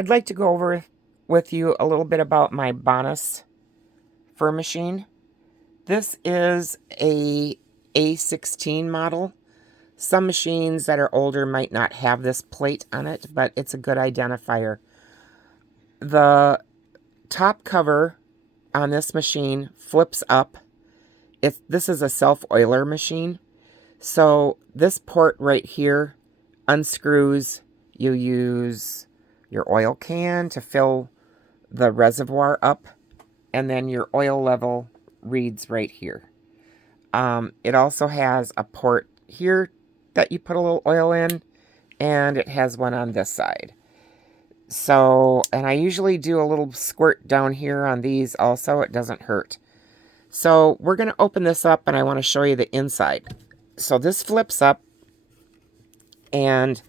I'd like to go over with you a little bit about my Bonis Fur machine. This is a A-16 model. Some machines that are older might not have this plate on it, but it's a good identifier. The top cover on this machine flips up. This is a self-oiler machine. So this port right here unscrews. You use your oil can to fill the reservoir up, and then your oil level reads right here. It also has a port here that you put a little oil in, and it has one on this side. So, and I usually do a little squirt down here on these also. It doesn't hurt. So we're going to open this up, and I want to show you the inside. So this flips up, and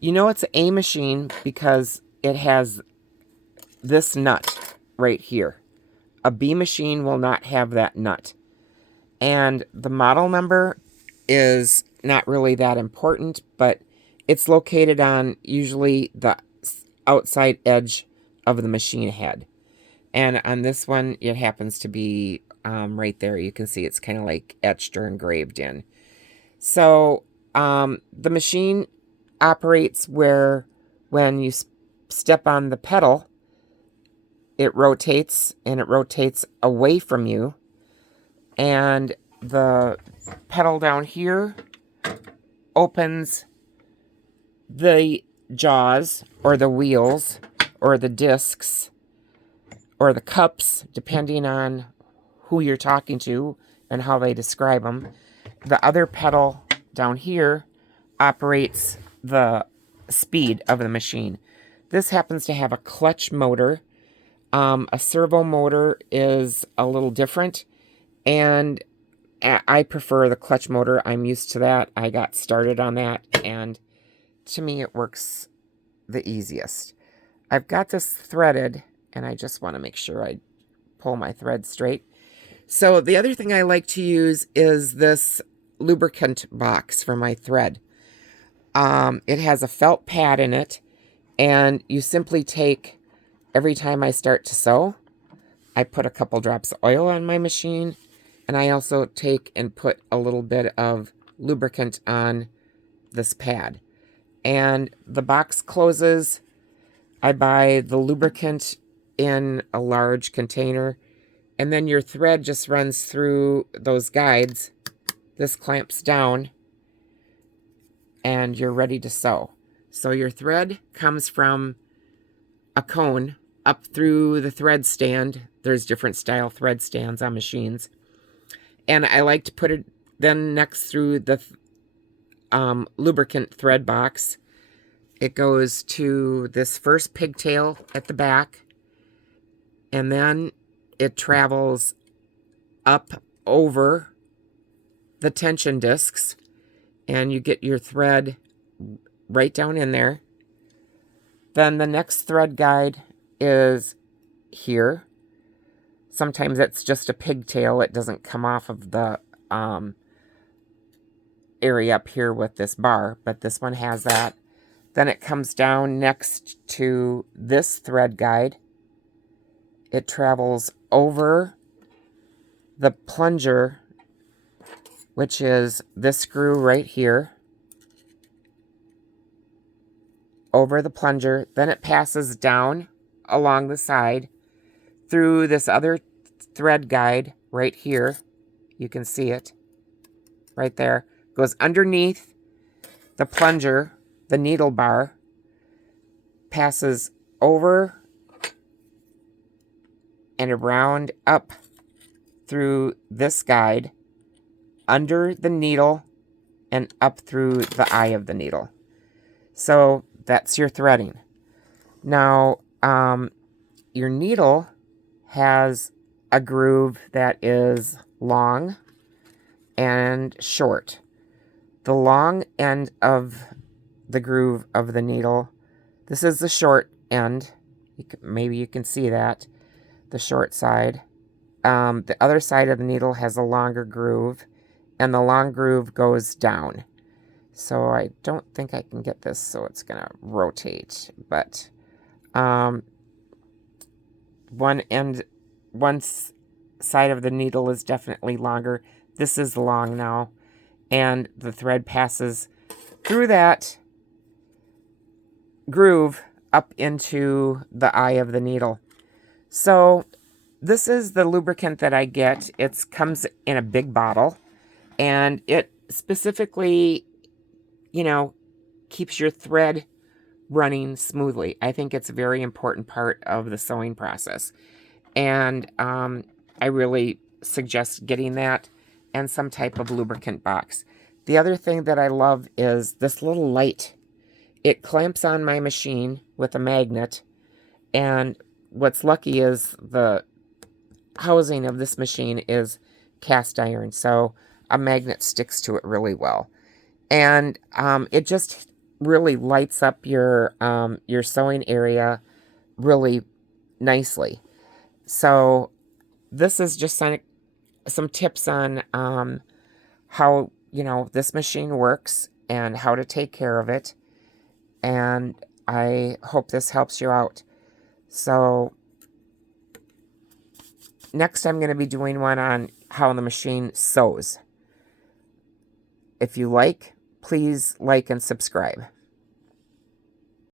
you know it's an A machine because it has this nut right here. A B machine will not have that nut. And the model number is not really that important, but it's located on usually the outside edge of the machine head. And on this one, it happens to be right there. You can see it's kind of like etched or engraved in. So the machine operates where when you step on the pedal, it rotates, and it rotates away from you. And the pedal down here opens the jaws or the wheels or the discs or the cups, depending on who you're talking to and how they describe them. The other pedal down here operates the speed of the machine. This happens to have a clutch motor. A servo motor is a little different, and I prefer the clutch motor. I'm used to that. I got started on that, and to me it works the easiest. I've got this threaded, and I just want to make sure I pull my thread straight. So the other thing I like to use is this lubricant box for my thread. It has a felt pad in it, and you simply take, every time I start to sew, I put a couple drops of oil on my machine, and I also take and put a little bit of lubricant on this pad. And the box closes. I buy the lubricant in a large container, and then your thread just runs through those guides. This clamps down, and you're ready to sew. So your thread comes from a cone up through the thread stand. There's different style thread stands on machines. And I like to put it then next through the lubricant thread box. It goes to this first pigtail at the back, and then it travels up over the tension discs, and you get your thread right down in there. Then the next thread guide is here. Sometimes it's just a pigtail. It doesn't come off of the area up here with this bar, but this one has that. Then it comes down next to this thread guide. It travels over the plunger, which is this screw right here, over the plunger. Then it passes down along the side through this other thread guide right here. You can see it right there. Goes underneath the plunger, the needle bar, passes over and around up through this guide, under the needle, and up through the eye of the needle. So that's your threading. Now, your needle has a groove that is long and short. The long end of the groove of the needle, this is the short end. Maybe you can see that, the short side. The other side of the needle has a longer groove, and the long groove goes down. So I don't think I can get this, so it's going to rotate, but one side of the needle is definitely longer. This is long now, and the thread passes through that groove up into the eye of the needle. So this is the lubricant that I get. It comes in a big bottle, and it specifically, you know, keeps your thread running smoothly. I think it's a very important part of the sewing process. And I really suggest getting that and some type of lubricant box. The other thing that I love is this little light. It clamps on my machine with a magnet, and what's lucky is the housing of this machine is cast iron, so a magnet sticks to it really well. And it just really lights up your sewing area really nicely. So this is just some tips on how, you know, this machine works and how to take care of it. And I hope this helps you out. So next I'm going to be doing one on how the machine sews. If you like, please like and subscribe.